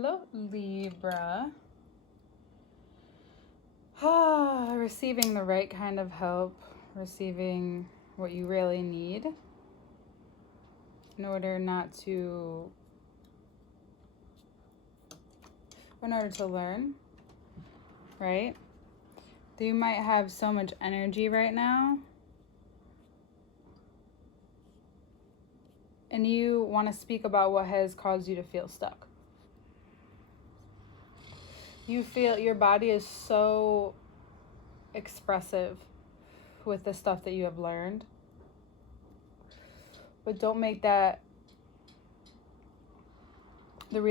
Hello, Libra. Receiving the right kind of help, receiving what you really need in order to learn, right? You might have so much energy right now, and you want to speak about what has caused you to feel stuck. You feel your body is so expressive with the stuff that you have learned, but don't make that another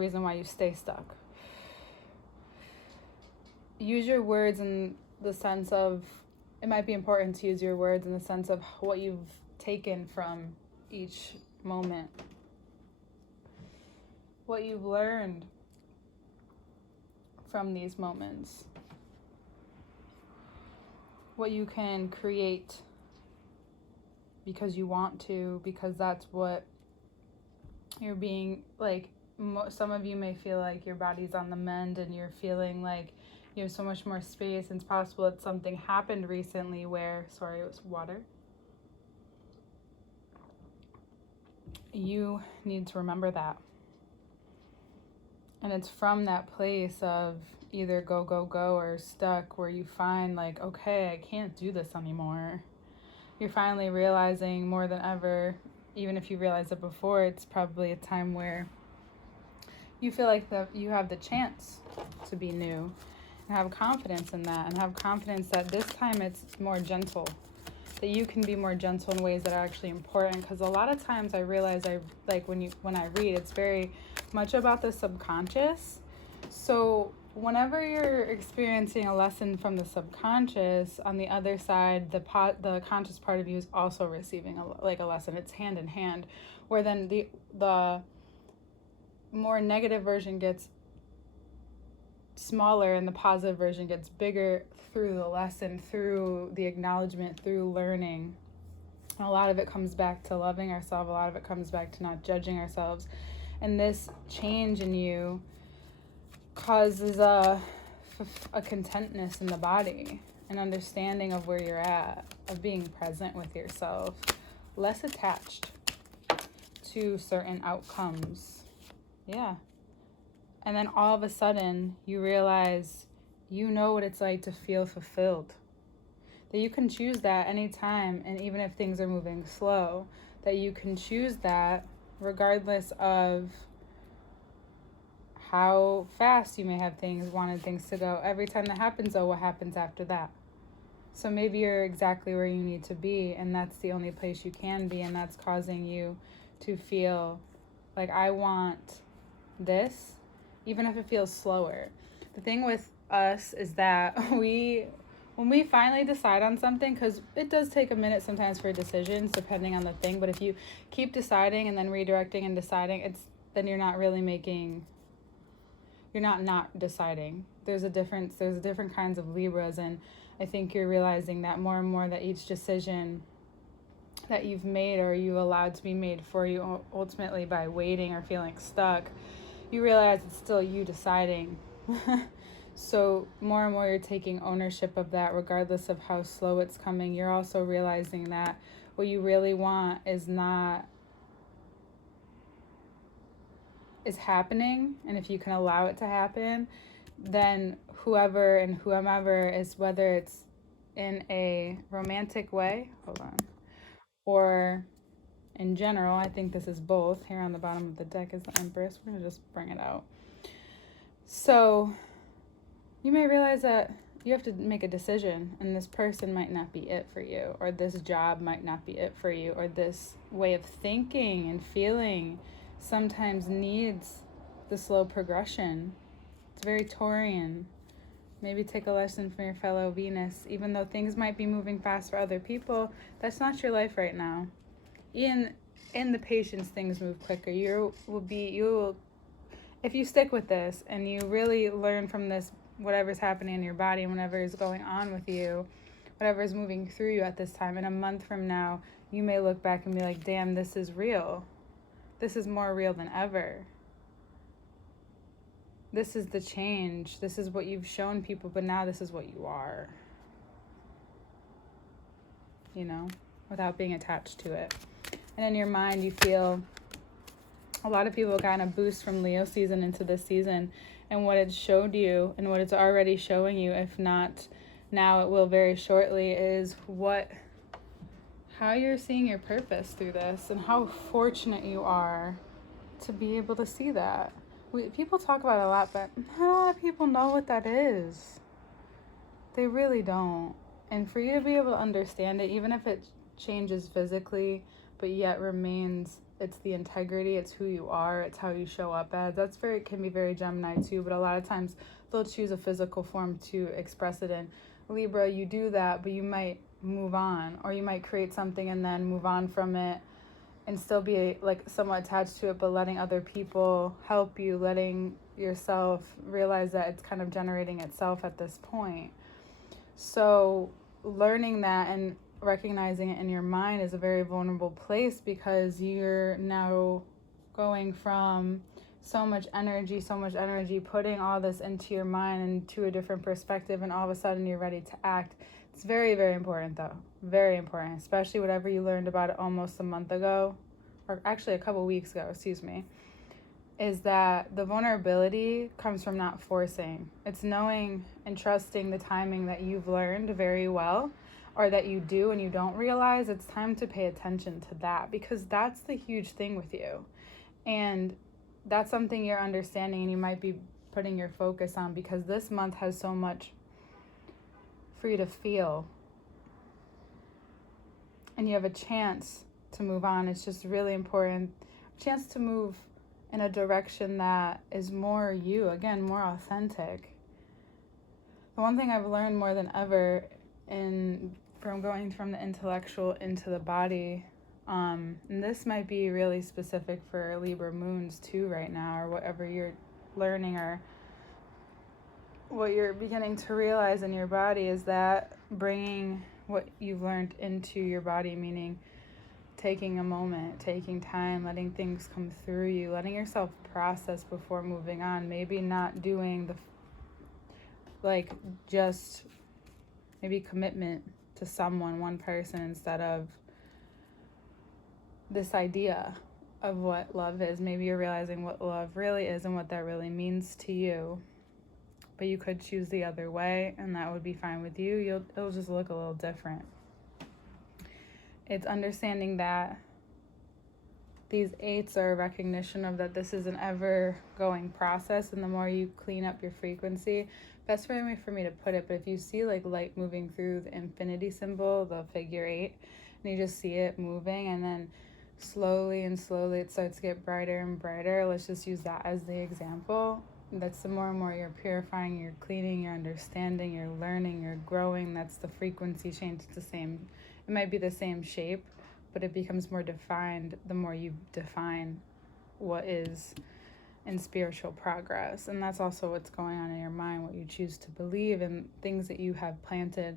reason why you stay stuck. Use your words in the sense of, it might be important to use your words in the sense of what you've taken from each moment, what you've learned from these moments, what you can create because you want to, because that's what you're being like. Some of you may feel like your body's on the mend and you're feeling like you have so much more space, and it's possible that something happened recently where, sorry, it was water. You need to remember that. And it's from that place of either go, go, go or stuck where you find like, okay, I can't do this anymore. You're finally realizing more than ever, even if you realized it before, it's probably a time where you feel like that you have the chance to be new and have confidence in that, and have confidence that this time it's more gentle, that you can be more gentle in ways that are actually important. Because a lot of times I realize when I read, it's very much about the subconscious. So whenever you're experiencing a lesson from the subconscious, on the other side, the conscious part of you is also receiving a lesson. It's hand in hand, where then the more negative version gets smaller and the positive version gets bigger through the lesson, through the acknowledgement, through learning. And a lot of it comes back to loving ourselves. A lot of it comes back to not judging ourselves. And this change in you causes a contentness in the body, an understanding of where you're at, of being present with yourself, less attached to certain outcomes. Yeah. And then all of a sudden you realize you know what it's like to feel fulfilled. That you can choose that anytime, and even if things are moving slow, that you can choose that regardless of how fast you may have wanted things to go. Every time that happens, though, what happens after that? So maybe you're exactly where you need to be, and that's the only place you can be, and that's causing you to feel like, I want this, even if it feels slower. The thing with us is that when we finally decide on something, because it does take a minute sometimes for decisions depending on the thing, but if you keep deciding and then redirecting and deciding, then you're not really you're not deciding. There's a difference. There's different kinds of Libras, and I think you're realizing that more and more, that each decision that you've made or you allowed to be made for you ultimately by waiting or feeling stuck, you realize it's still you deciding. So more and more you're taking ownership of that, regardless of how slow it's coming. You're also realizing that what you really want is happening, and if you can allow it to happen, then whoever and whomever is, whether it's in a romantic way, or in general, I think this is both. Here on the bottom of the deck is the Empress. We're going to just bring it out. So you may realize that you have to make a decision, and this person might not be it for you, or this job might not be it for you, or this way of thinking and feeling sometimes needs the slow progression. It's very Taurian. Maybe take a lesson from your fellow Venus. Even though things might be moving fast for other people, that's not your life right now. In the patience, things move quicker. You will, if you stick with this and you really learn from this, whatever's happening in your body and whatever is going on with you, whatever is moving through you at this time, in a month from now, you may look back and be like, damn, this is real. This is more real than ever. this is the change. This is what you've shown people, but now this is what you are. You know, without being attached to it. And in your mind, you feel a lot of people kind of boost from Leo season into this season, and what it showed you and what it's already showing you, if not now, it will very shortly, is how you're seeing your purpose through this, and how fortunate you are to be able to see that. People talk about it a lot, but not a lot of people know what that is. They really don't. And for you to be able to understand it, even if it changes physically, but yet remains, it's the integrity, it's who you are, it's how you show up as. Can be very Gemini too, but a lot of times they'll choose a physical form to express it in. Libra, you do that, but you might move on, or you might create something and then move on from it and still be like somewhat attached to it, but letting other people help you, letting yourself realize that it's kind of generating itself at this point. So learning that and recognizing it in your mind is a very vulnerable place, because you're now going from so much energy, putting all this into your mind and to a different perspective, and all of a sudden you're ready to act. It's very, very important though. Very important, especially whatever you learned about it almost a month ago, or actually a couple weeks ago, is that the vulnerability comes from not forcing. It's knowing and trusting the timing that you've learned very well, or that you do and you don't realize. It's time to pay attention to that, because that's the huge thing with you. And that's something you're understanding and you might be putting your focus on, because this month has so much for you to feel. And you have a chance to move on. It's just really important. A chance to move in a direction that is more you, again, more authentic. The one thing I've learned more than ever from going from the intellectual into the body, and this might be really specific for Libra moons too right now, or whatever you're learning or what you're beginning to realize in your body, is that bringing what you've learned into your body, meaning taking a moment, taking time, letting things come through you, letting yourself process before moving on. Maybe not doing just maybe commitment to someone, one person, instead of this idea of what love is. Maybe you're realizing what love really is and what that really means to you. But you could choose the other way, and that would be fine with you. It'll just look a little different. It's understanding that these 8s are a recognition of that this is an ever-going process, and the more you clean up your frequency, best way for me to put it, but if you see like light moving through the infinity symbol, the figure 8, and you just see it moving, and then slowly it starts to get brighter and brighter. Let's just use that as the example. That's the more and more you're purifying, you're cleaning, you're understanding, you're learning, you're growing. That's the frequency change. It's the same. It might be the same shape, but it becomes more defined the more you define what is in spiritual progress. And that's also what's going on in your mind, what you choose to believe, and things that you have planted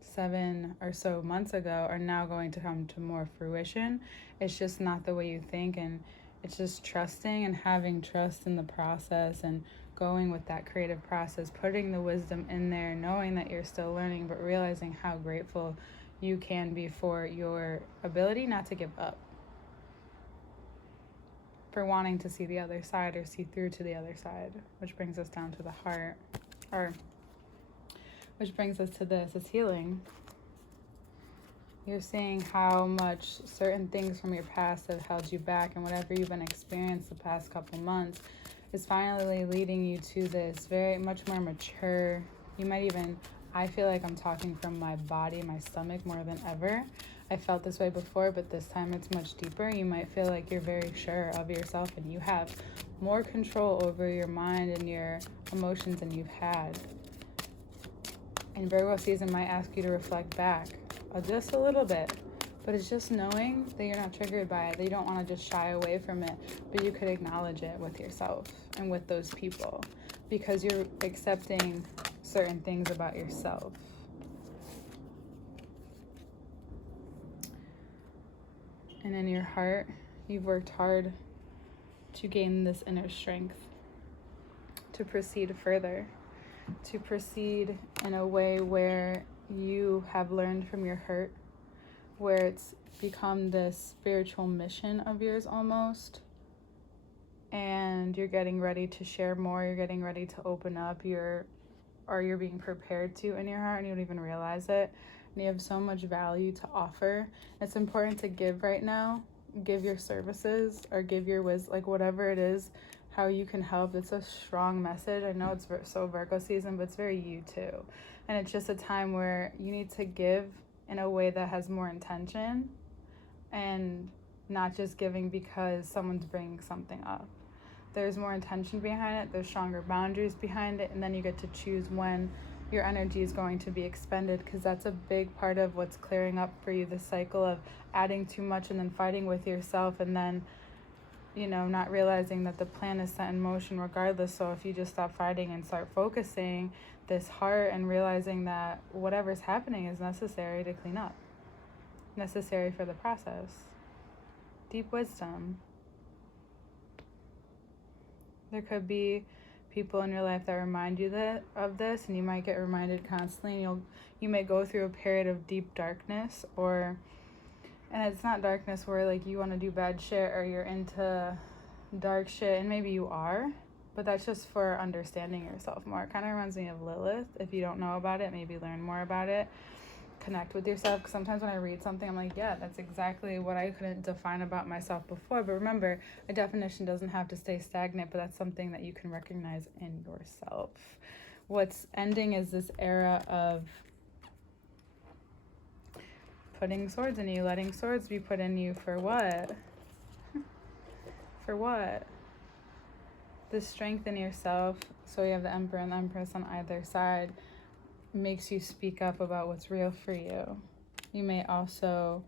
7 or so months ago are now going to come to more fruition. It's just not the way you think, and it's just trusting and having trust in the process and going with that creative process, putting the wisdom in there, knowing that you're still learning, but realizing how grateful you can be for your ability not to give up, for wanting to see the other side or see through to the other side, which brings us down to the heart, or which brings us to this, it's healing. You're seeing how much certain things from your past have held you back, and whatever you've been experiencing the past couple months is finally leading you to this very much more mature. You might even, I feel like I'm talking from my body, my stomach more than ever. I felt this way before, but this time it's much deeper. You might feel like you're very sure of yourself and you have more control over your mind and your emotions than you've had. And Virgo season might ask you to reflect back just a little bit, but it's just knowing that you're not triggered by it, that you don't want to just shy away from it, but you could acknowledge it with yourself and with those people, because you're accepting certain things about yourself. And in your heart, you've worked hard to gain this inner strength, to proceed further, to proceed in a way where you have learned from your hurt, where it's become this spiritual mission of yours almost, and you're getting ready to share more, you're getting ready to open up, you're being prepared to in your heart, and you don't even realize it, and you have so much value to offer. It's important to give right now, give your services, or give your wisdom, like whatever it is, how you can help. It's a strong message. I know it's so Virgo season, but it's very you too, and it's just a time where you need to give in a way that has more intention, and not just giving because someone's bringing something up. There's more intention behind it, there's stronger boundaries behind it, and then you get to choose when your energy is going to be expended, because that's a big part of what's clearing up for you, the cycle of adding too much and then fighting with yourself, and then, you know, not realizing that the plan is set in motion regardless. So if you just stop fighting and start focusing this heart and realizing that whatever's happening is necessary to clean up, necessary for the process. Deep wisdom. There could be people in your life that remind you of this, and you might get reminded constantly. You may go through a period of deep darkness, and it's not darkness where like you want to do bad shit or you're into dark shit, and maybe you are, but that's just for understanding yourself more. It kind of reminds me of Lilith. If you don't know about it, maybe learn more about it. Connect with yourself, because sometimes when I read something I'm like, yeah, that's exactly what I couldn't define about myself before. But remember, a definition doesn't have to stay stagnant, but that's something that you can recognize in yourself. What's ending is this era of putting swords in you, letting swords be put in you. For what? For what? The strength in yourself. So you have the Emperor and the Empress on either side, makes you speak up about what's real for you. You may also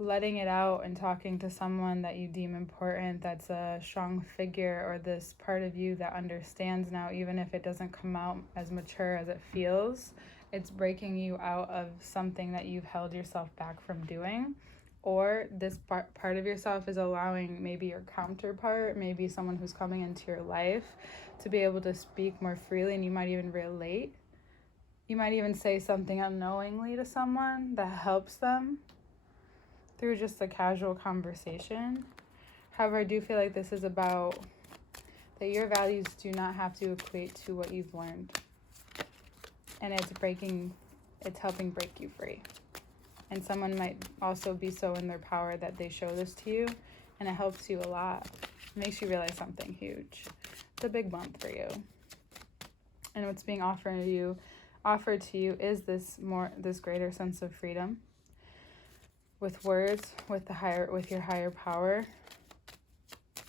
letting it out and talking to someone that you deem important, that's a strong figure, or this part of you that understands now, even if it doesn't come out as mature as it feels. It's breaking you out of something that you've held yourself back from doing, or this part of yourself is allowing maybe your counterpart, maybe someone who's coming into your life, to be able to speak more freely, and you might even relate. You might even say something unknowingly to someone that helps them through just a casual conversation. However, I do feel like this is about that your values do not have to equate to what you've learned, and it's helping break you free. And someone might also be so in their power that they show this to you, and it helps you a lot. It makes you realize something huge. It's a big month for you. And what's being offered to you is this greater sense of freedom with words, with your higher power,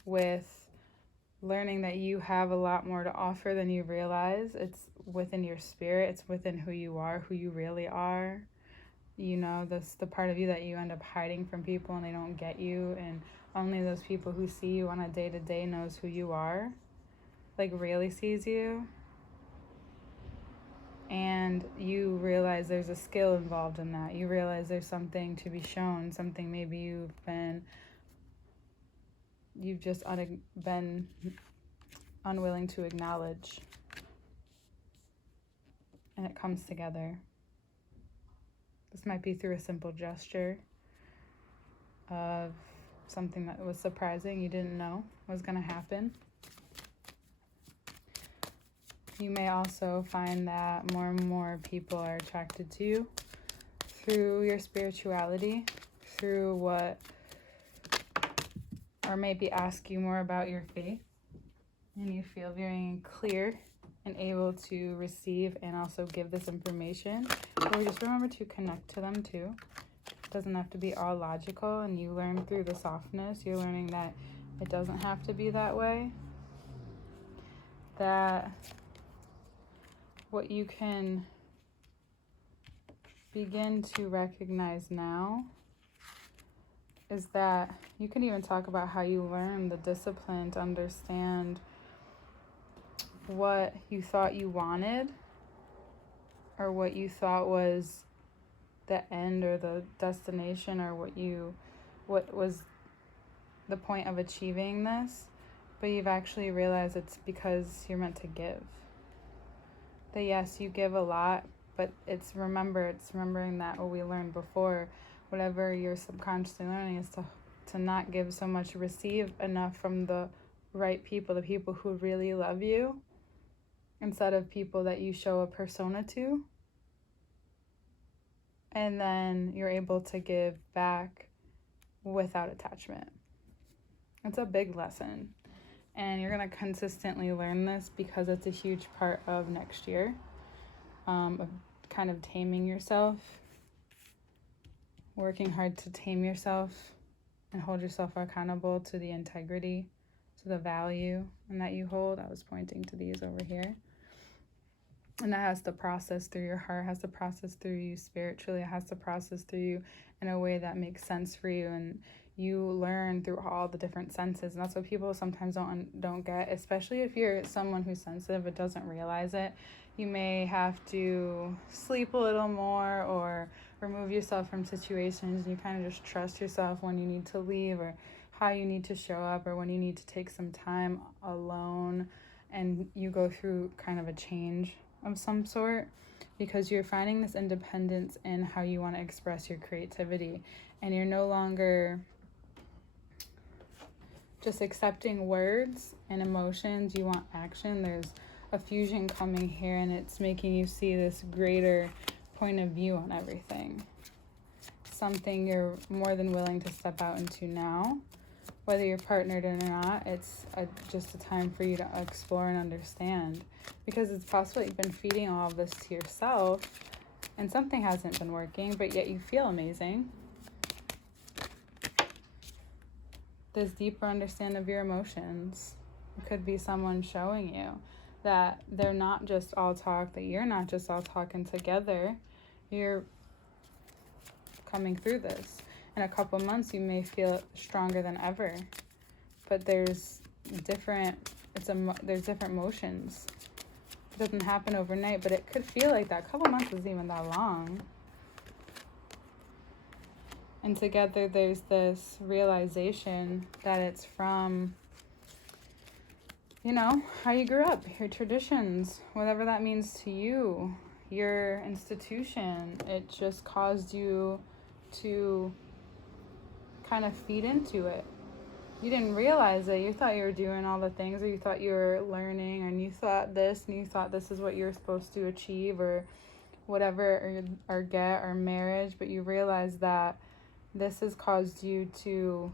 with learning that you have a lot more to offer than you realize. It's within your spirit, it's within who you are, who you really are. You know, that's the part of you that you end up hiding from people, and they don't get you, and only those people who see you on a day-to-day knows who you are, like really sees you. And you realize there's a skill involved in that. You realize there's something to be shown, something maybe you've just been unwilling to acknowledge, and it comes together. This might be through a simple gesture of something that was surprising, you didn't know was going to happen. You may also find that more and more people are attracted to you through your spirituality, through or maybe ask you more about your faith, and you feel very clear and able to receive and also give this information. Or just remember to connect to them too. It doesn't have to be all logical, and you learn through the softness. You're learning that it doesn't have to be that way. That what you can begin to recognize now is that you can even talk about how you learn the discipline to understand what you thought you wanted, or what you thought was the end or the destination, or what was the point of achieving this, but you've actually realized it's because you're meant to give. That yes, you give a lot, but it's remembering that what we learned before, whatever you're subconsciously learning is to not give so much, receive enough from the right people, the people who really love you, instead of people that you show a persona to. And then you're able to give back without attachment. It's a big lesson. And you're going to consistently learn this because it's a huge part of next year, of kind of taming yourself, working hard to tame yourself and hold yourself accountable to the integrity, to the value and that you hold. I was pointing to these over here. And that has to process through your heart, has to process through you spiritually, it has to process through you in a way that makes sense for you. And you learn through all the different senses. And that's what people sometimes don't get, especially if you're someone who's sensitive but doesn't realize it. You may have to sleep a little more or remove yourself from situations. You kind of just trust yourself when you need to leave or how you need to show up or when you need to take some time alone. And you go through kind of a change of some sort because you're finding this independence in how you want to express your creativity, and you're no longer just accepting words and emotions. You want action. There's a fusion coming here, and it's making you see this greater point of view on everything, something you're more than willing to step out into now. Whether you're partnered or not, it's just a time for you to explore and understand, because it's possible you've been feeding all of this to yourself and something hasn't been working, but yet you feel amazing. This deeper understanding of your emotions. It could be someone showing you that they're not just all talk, that you're not just all talking together. You're coming through this. In a couple months, you may feel stronger than ever, but there's different motions. It doesn't happen overnight, but it could feel like that. A couple months isn't even that long. And together, there's this realization that it's from, how you grew up, your traditions, whatever that means to you, your institution. It just caused you to kind of feed into it. You didn't realize it. You thought you were doing all the things, or you thought you were learning, and you thought this, and you thought this is what you're supposed to achieve, or whatever, or get, or marriage, but you realize that this has caused you to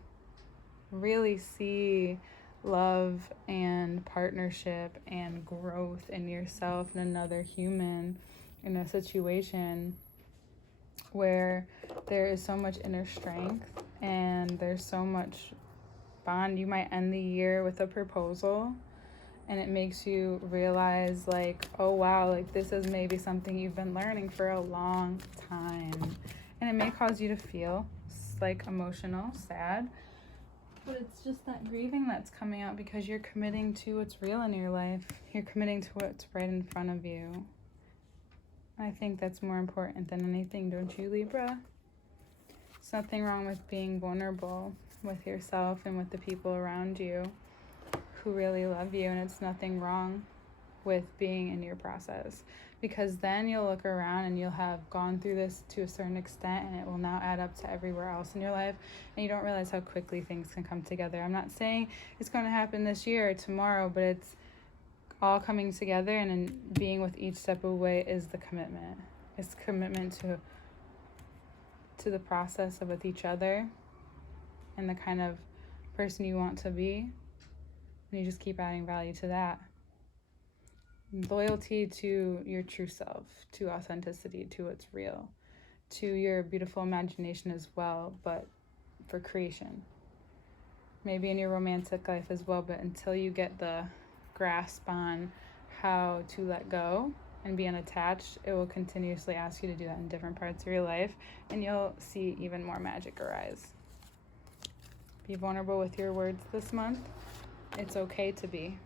really see love and partnership and growth in yourself and another human in a situation where there is so much inner strength and there's so much bond. You might end the year with a proposal, and it makes you realize, like, oh wow, like this is maybe something you've been learning for a long time. And it may cause you to feel like emotional, sad, but it's just that grieving that's coming out because you're committing to what's real in your life. You're committing to what's right in front of you. I think that's more important than anything, don't you, Libra? There's nothing wrong with being vulnerable with yourself and with the people around you who really love you, and it's nothing wrong with being in your process, because then you'll look around and you'll have gone through this to a certain extent, and it will now add up to everywhere else in your life, and you don't realize how quickly things can come together. I'm not saying it's going to happen this year or tomorrow, but it's all coming together, and in being with each step of the way is the commitment. It's commitment to the process of with each other and the kind of person you want to be, and you just keep adding value to that. Loyalty to your true self, to authenticity, to what's real, to your beautiful imagination as well, but for creation. Maybe in your romantic life as well, but until you get the grasp on how to let go and be unattached, it will continuously ask you to do that in different parts of your life, and you'll see even more magic arise. Be vulnerable with your words this month. It's okay to be.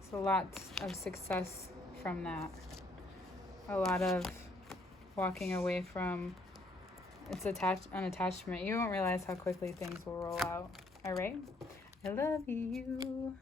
It's a lot of success from that. A lot of walking away from unattachment. You won't realize how quickly things will roll out. All right. I love you.